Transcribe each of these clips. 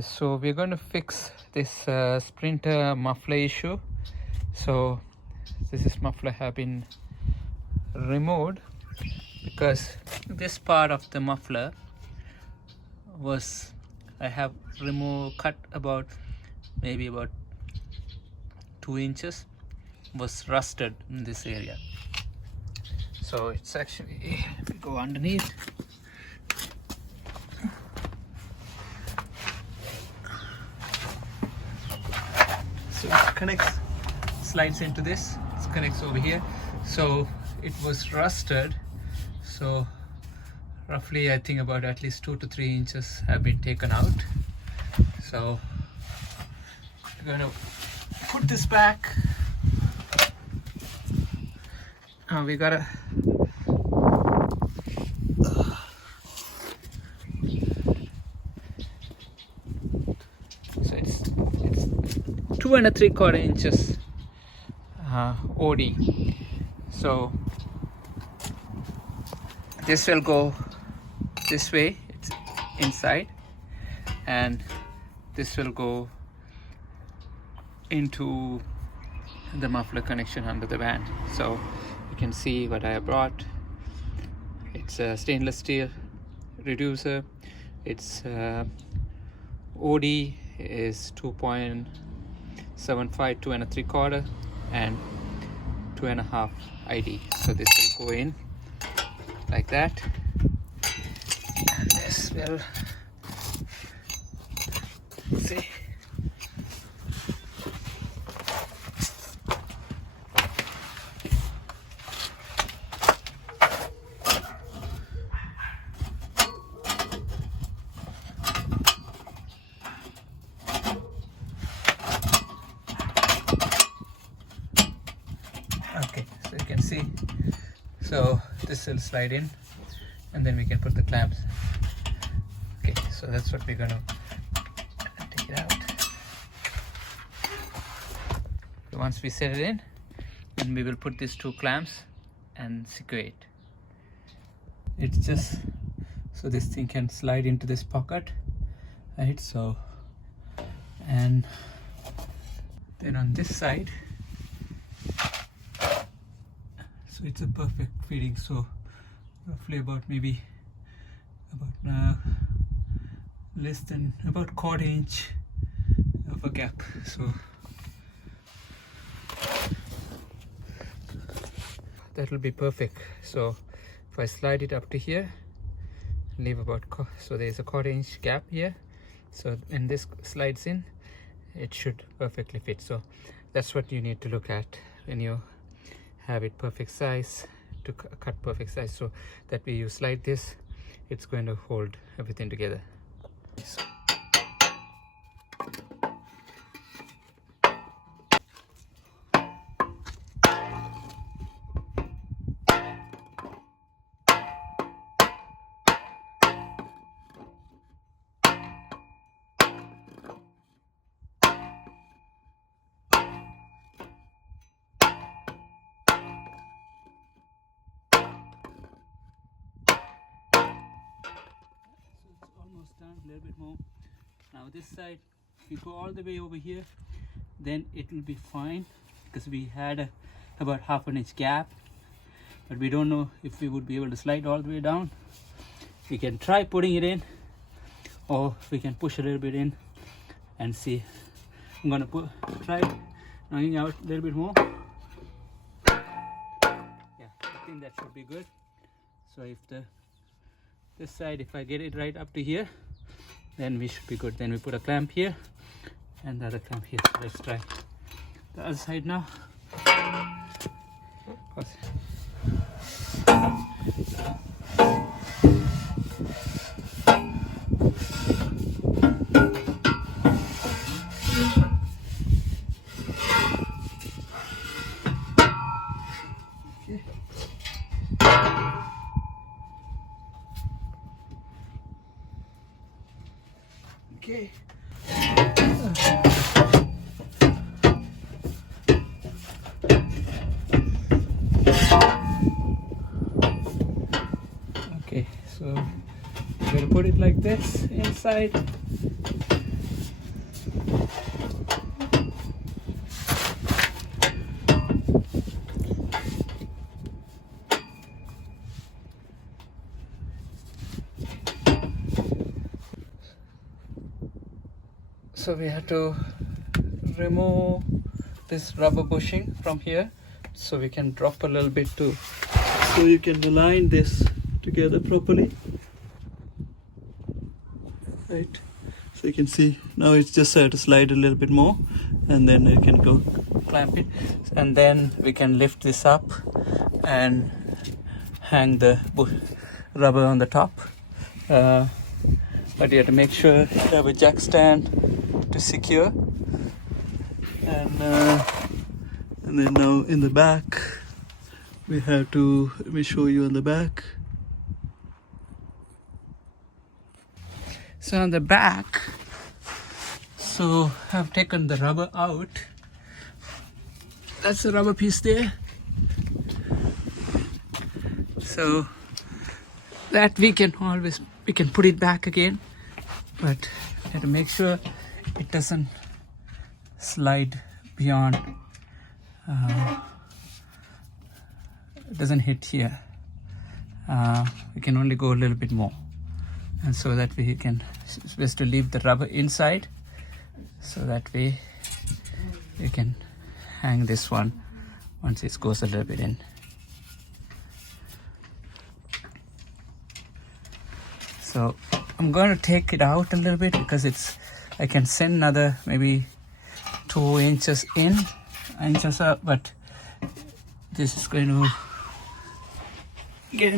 So we're going to fix this sprinter muffler issue. So this muffler have been removed because this part of the muffler was, I have cut about maybe about 2 inches, was rusted in this area. So it's actually, if we go underneath, so it connects, slides into this, it connects over here. So it was rusted, so roughly I think about at least 2 to 3 inches have been taken out. So we're going to put this back. Now we gotta so it's 2 3/4 inches OD. So this will go this way, it's inside, and this will go into the muffler connection under the van. So you can see what I brought. It's a stainless steel reducer. Its OD is 2.75, 2 3/4, and 2.5 ID. So this will go in like that, and this will see. Okay, so you can see, so this will slide in and then we can put the clamps. Okay, so that's what we're gonna take it out. So once we set it in, then we will put these 2 clamps and secure it. It's just so this thing can slide into this pocket, right? So, and then on this side, so it's a perfect fitting. So roughly about maybe about less than about 1/4 inch of a gap. So that will be perfect. So if I slide it up to here, leave about so there's a 1/4 inch gap here. So when this slides in, it should perfectly fit. So that's what you need to look at when you have it perfect size, to cut perfect size, so that when you slide this, it's going to hold everything together. So done, a little bit more. Now this side, if you go all the way over here, then it will be fine, because we had about 1/2 inch gap, but we don't know if we would be able to slide all the way down. We can try putting it in, or we can push a little bit in and see. I'm gonna try knocking out a little bit more. Yeah, I think that should be good. So if this side, if I get it right up to here, then we should be good. Then we put a clamp here and the other clamp here. So let's try the other side now. Okay. Okay, so I'm going to put it like this inside, So we have to remove this rubber bushing from here, so we can drop a little bit too, so you can align this together properly, right? So you can see now it's just to slide a little bit more, and then you can go clamp it, and then we can lift this up and hang the rubber on the top. But you have to make sure you have a jack stand to secure, and then now in the back we have to, let me show you on the back. So on the back, so I've taken the rubber out. That's the rubber piece there. So that we can put it back again, but you have to make sure it doesn't slide beyond, it doesn't hit here. We can only go a little bit more, and so that we can, it's best to leave the rubber inside, so that way you can hang this one once it goes a little bit in. So I'm going to take it out a little bit, because I can send another maybe 2 inches in, inches up, but this is going to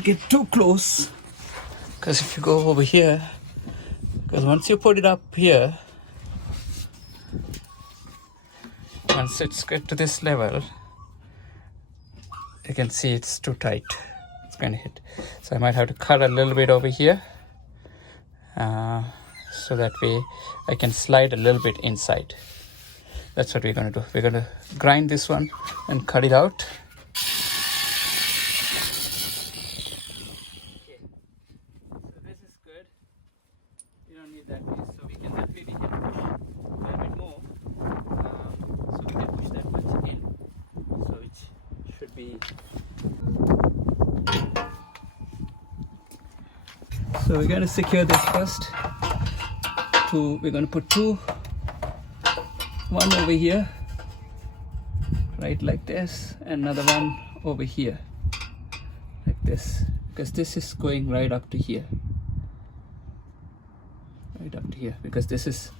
get too close, because if you go over here, because once you put it up here, once it's get to this level, you can see it's too tight, it's going to hit. So I might have to cut a little bit over here, so that way I can slide a little bit inside. That's what we're going to do. We're going to grind this one and cut it out. Okay. So this is good. You don't need that piece. So we can, that way we can push a little bit more. So we can push that much in. So it should be. So we're going to secure this first. We're going to put one over here, right, like this, and another one over here, like this, because this is going right up to here, because this is,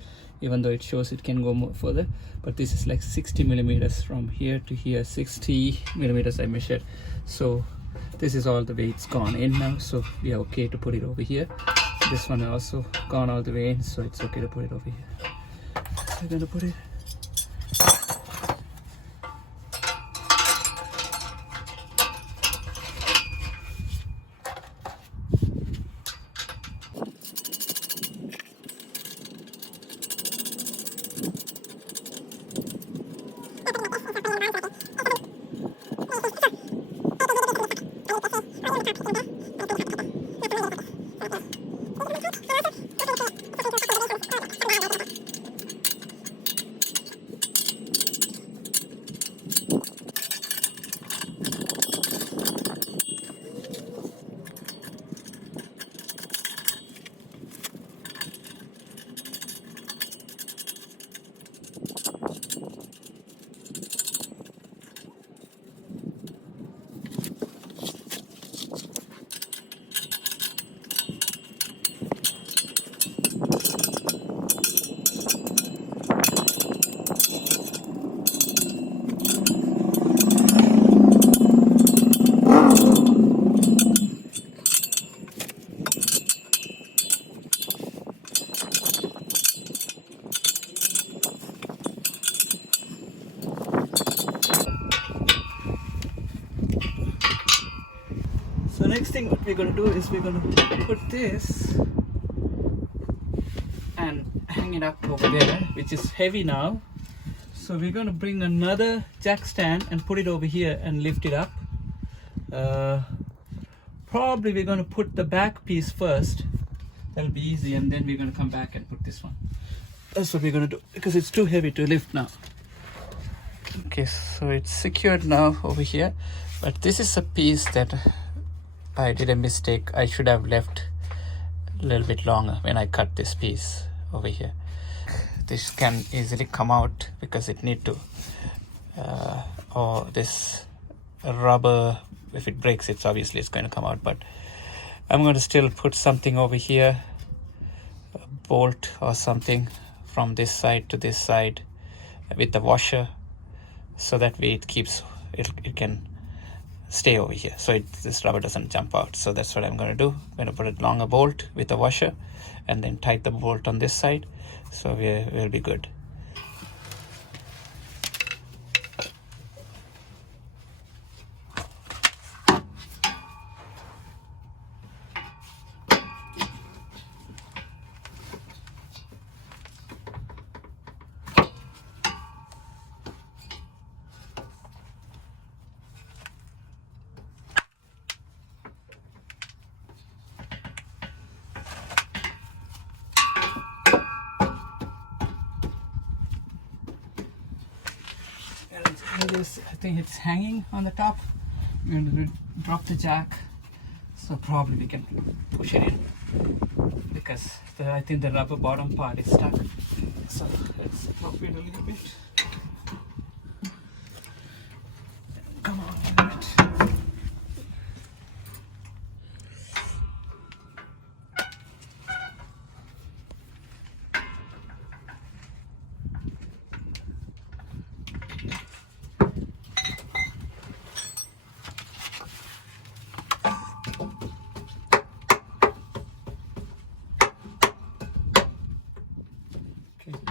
even though it shows it can go more further, but this is like 60 millimeters from here to here, 60 millimeters I measured. So this is all the way it's gone in now, so we are okay to put it over here. This one also gone all the way in, so it's okay to put it over here. So we're going to put it. So next thing what we're going to do is we're going to put this and hang it up over there, which is heavy now. So we're going to bring another jack stand and put it over here and lift it up. Probably we're going to put the back piece first. That'll be easy, and then we're going to come back and put this one. That's what we're going to do, because it's too heavy to lift now. Okay, so it's secured now over here, but this is a piece that I did a mistake. I should have left a little bit longer when I cut this piece over here. this can easily come out because it need to or this rubber, if it breaks, it's obviously it's going to come out. But I'm going to still put something over here, a bolt or something from this side to this side with the washer, so that way it keeps it can stay over here, so this rubber doesn't jump out. So that's what I'm going to do. I'm going to put a longer bolt with a washer and then tighten the bolt on this side, so we'll be good. I think it's hanging on the top. We're going to drop the jack, so probably we can push it in because I think the rubber bottom part is stuck. So let's drop it a little bit. Come on a little bit.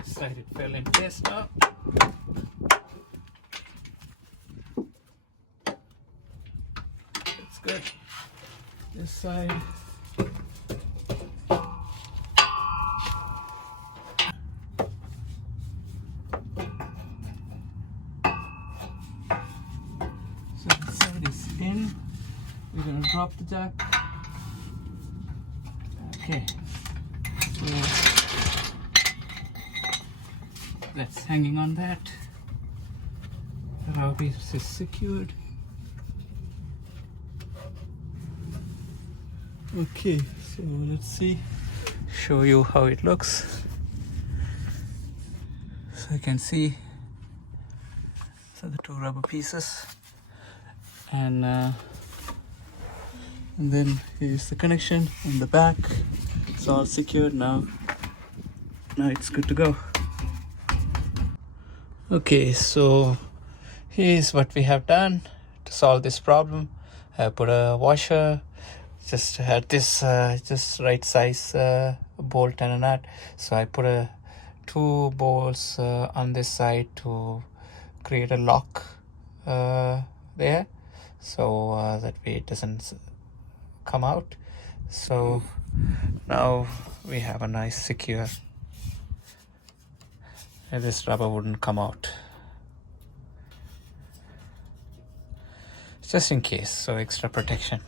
Side it fell in place now. It's good. This side. So this side is in. We're going to drop the jack. Okay. So that's hanging on that. The rubber piece is secured. Okay, so let's see. Show you how it looks. So you can see, so the two rubber pieces, and then here's the connection in the back. It's all secured now. Now it's good to go. Okay, so here's what we have done to solve this problem. I put a washer, just had this just right size bolt and a nut. So I put two bolts on this side to create a lock there, so that way it doesn't come out. So now we have a nice secure. This rubber wouldn't come out, just in case, so extra protection.